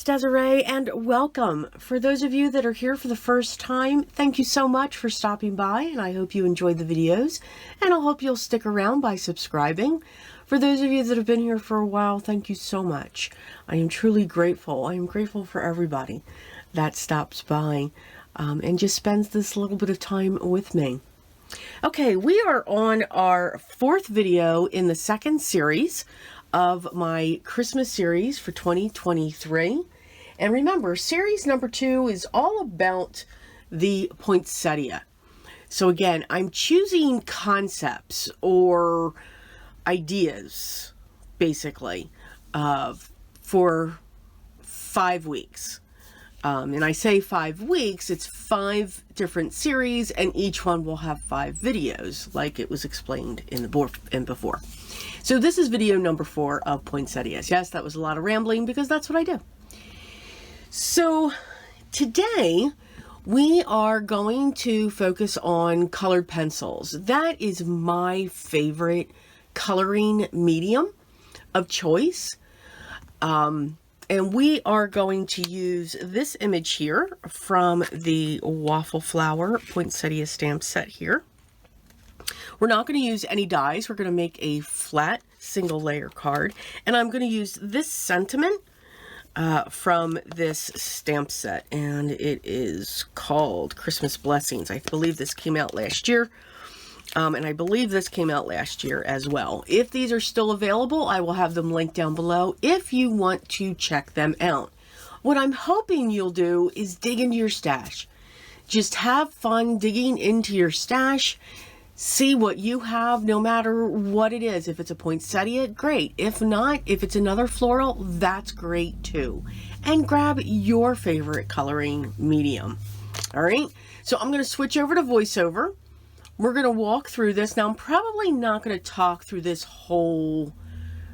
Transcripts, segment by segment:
it's Desiree and welcome. For those of you that are here for the first time, thank you so much for stopping by and I hope you enjoyed the videos and I hope you'll stick around by subscribing. For those of you that have been here for a while, thank you so much. I am truly grateful. I am grateful for everybody that stops by and just spends this little bit of time with me. Okay, we are on our fourth video in the second series of my Christmas series for 2023. And remember, series number 2 is all about the poinsettia. So again, I'm choosing concepts or ideas, basically, for 5 weeks. And I say 5 weeks, it's 5 different series, and each one will have 5 videos, like it was explained in the board and before. So this is video number 4 of Poinsettias. Yes, that was a lot of rambling because that's what I do. So today we are going to focus on colored pencils. That is my favorite coloring medium of choice. And we are going to use this image here from the Waffle Flower Poinsettia stamp set here. We're not going to use any dies. We're going to make a flat single layer card. And I'm going to use this sentiment from this stamp set. And it is called Christmas Blessings. I believe this came out last year. And I believe this came out last year as well. If these are still available, I will have them linked down below if you want to check them out. What I'm hoping you'll do is dig into your stash. Just have fun digging into your stash. See what you have, no matter what it is. If it's a poinsettia, great. If not, if it's another floral, that's great too. And grab your favorite coloring medium. All right, so I'm going to switch over to voiceover. We're going to walk through this. Now, I'm probably not going to talk through this whole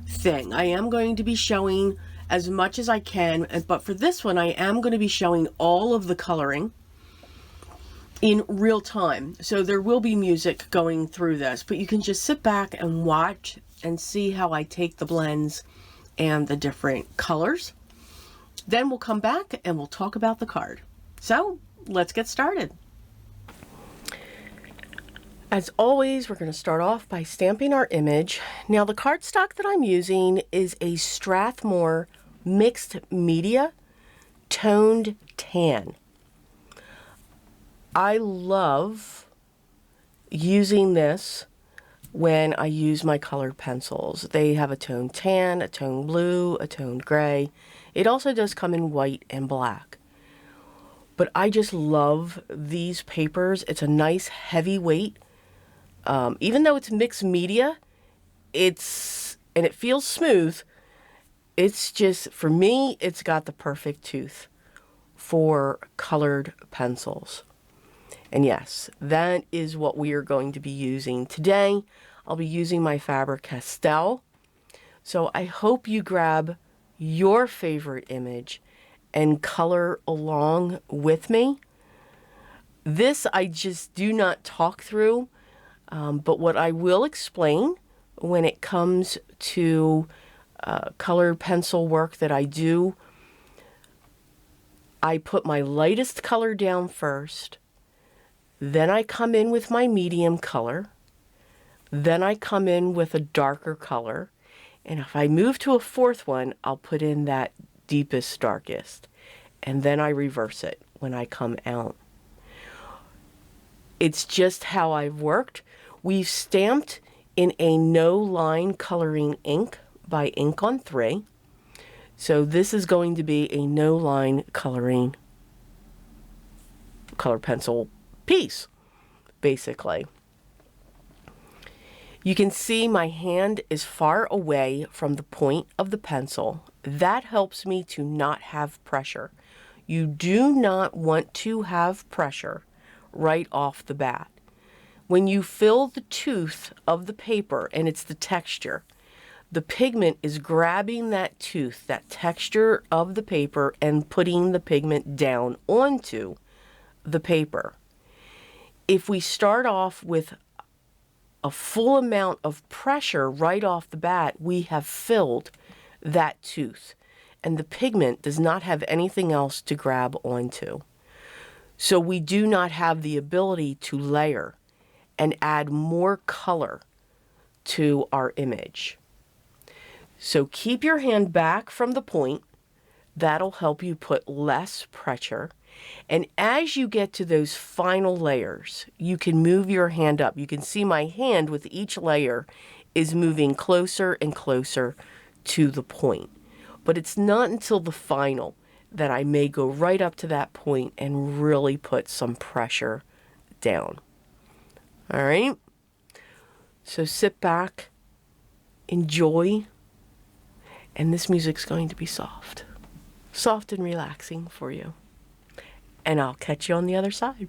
thing. I am going to be showing as much as I can, but for this one, I am going to be showing all of the coloring in real time. So there will be music going through this, but you can just sit back and watch and see how I take the blends and the different colors. Then we'll come back and we'll talk about the card. So let's get started. As always, we're going to start off by stamping our image. Now the cardstock that I'm using is a Strathmore Mixed Media Toned Tan. I love using this when I use my colored pencils. They have a toned tan, a toned blue, a toned gray. It also does come in white and black. But I just love these papers. It's a nice heavy weight. Even though it's mixed media, and it feels smooth, it's just, for me, it's got the perfect tooth for colored pencils. And yes, that is what we are going to be using today. I'll be using my Faber-Castell. So I hope you grab your favorite image and color along with me. This I just do not talk through, but what I will explain when it comes to colored pencil work that I do, I put my lightest color down first. Then I come in with my medium color. Then I come in with a darker color. And if I move to a fourth one, I'll put in that deepest, darkest. And then I reverse it when I come out. It's just how I've worked. We've stamped in a no line coloring ink by Ink on 3. So this is going to be a no line coloring color pencil piece, basically. You can see my hand is far away from the point of the pencil. That helps me to not have pressure. You do not want to have pressure right off the bat. When you fill the tooth of the paper, and it's the texture, the pigment is grabbing that tooth, that texture of the paper, and putting the pigment down onto the paper. If we start off with a full amount of pressure right off the bat, we have filled that tooth. and the pigment does not have anything else to grab onto. So we do not have the ability to layer and add more color to our image. So keep your hand back from the point. That'll help you put less pressure. And as you get to those final layers, you can move your hand up. You can see my hand with each layer is moving closer and closer to the point. But it's not until the final that I may go right up to that point and really put some pressure down. All right? So sit back, enjoy, and this music's going to be soft. Soft and relaxing for you. And I'll catch you on the other side.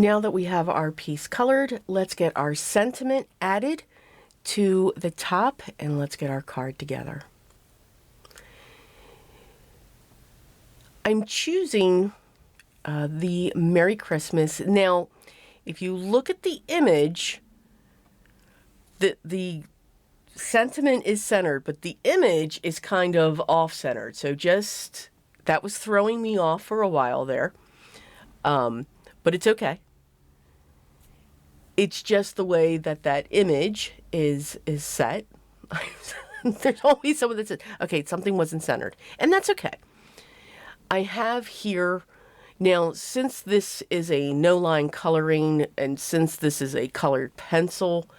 Now that we have our piece colored, let's get our sentiment added to the top and let's get our card together. I'm choosing the Merry Christmas. Now, if you look at the image, the sentiment is centered, but the image is kind of off-centered. So just, that was throwing me off for a while there. But it's okay. It's just the way that that image is set. There's always someone that says, okay, something wasn't centered. And that's okay. I have here, now since this is a no line coloring and since this is a colored pencil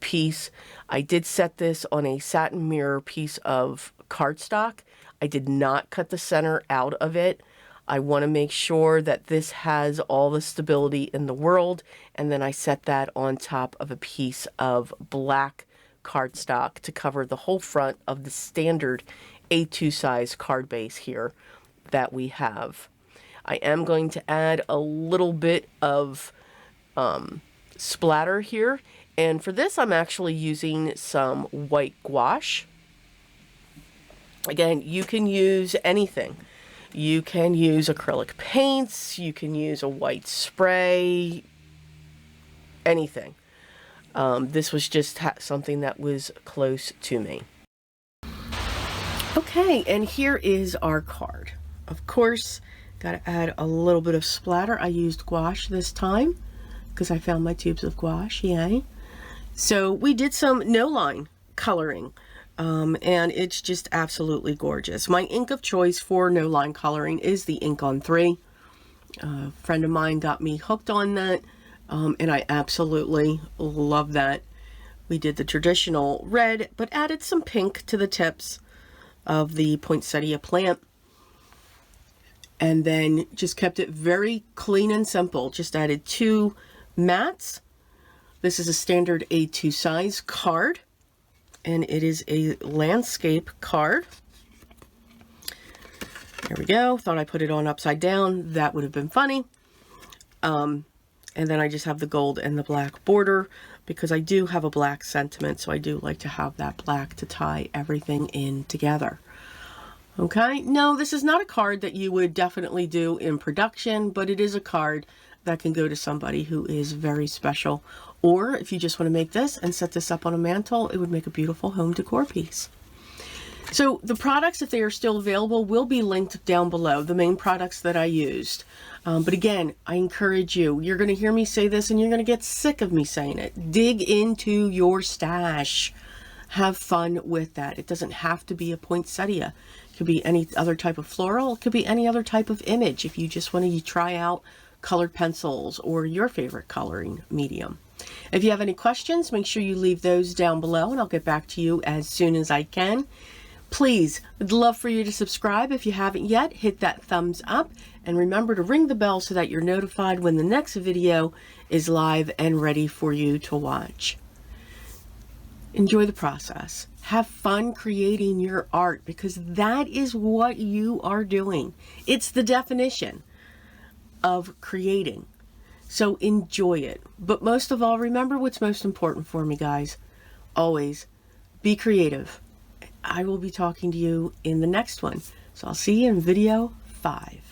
piece, I did set this on a satin mirror piece of cardstock. I did not cut the center out of it. I want to make sure that this has all the stability in the world, and then I set that on top of a piece of black cardstock to cover the whole front of the standard A2 size card base here that we have. I am going to add a little bit of splatter here, and for this I'm actually using some white gouache. Again, you can use anything. You can use acrylic paints, you can use a white spray, anything. This was just something that was close to me. Okay, and here is our card. Of course, got to add a little bit of splatter. I used gouache this time because I found my tubes of gouache, yay. So we did some no line coloring. And it's just absolutely gorgeous. My ink of choice for no line coloring is the Ink on 3. A friend of mine got me hooked on that, and I absolutely love that. We did the traditional red, but added some pink to the tips of the poinsettia plant. And then just kept it very clean and simple. Just added 2 mats. This is a standard A2 size card. And it is a landscape card. There we go. Thought I put it on upside down. That would have been funny. And then I just have the gold and the black border because I do have a black sentiment. So I do like to have that black to tie everything in together. Okay. No, this is not a card that you would definitely do in production, but it is a card that can go to somebody who is very special. Or if you just want to make this and set this up on a mantle, it would make a beautiful home decor piece. So the products, if they are still available, will be linked down below, the main products that I used. But again, I encourage you, you're going to hear me say this and you're going to get sick of me saying it. Dig into your stash. Have fun with that. It doesn't have to be a poinsettia. It could be any other type of floral. It could be any other type of image if you just want to try out colored pencils or your favorite coloring medium. If you have any questions, make sure you leave those down below and I'll get back to you as soon as I can. Please, I'd love for you to subscribe if you haven't yet. Hit that thumbs up and remember to ring the bell so that you're notified when the next video is live and ready for you to watch. Enjoy the process. Have fun creating your art because that is what you are doing. It's the definition of creating. So enjoy it. But most of all, remember what's most important for me, guys. Always be creative. I will be talking to you in the next one. So I'll see you in video 5.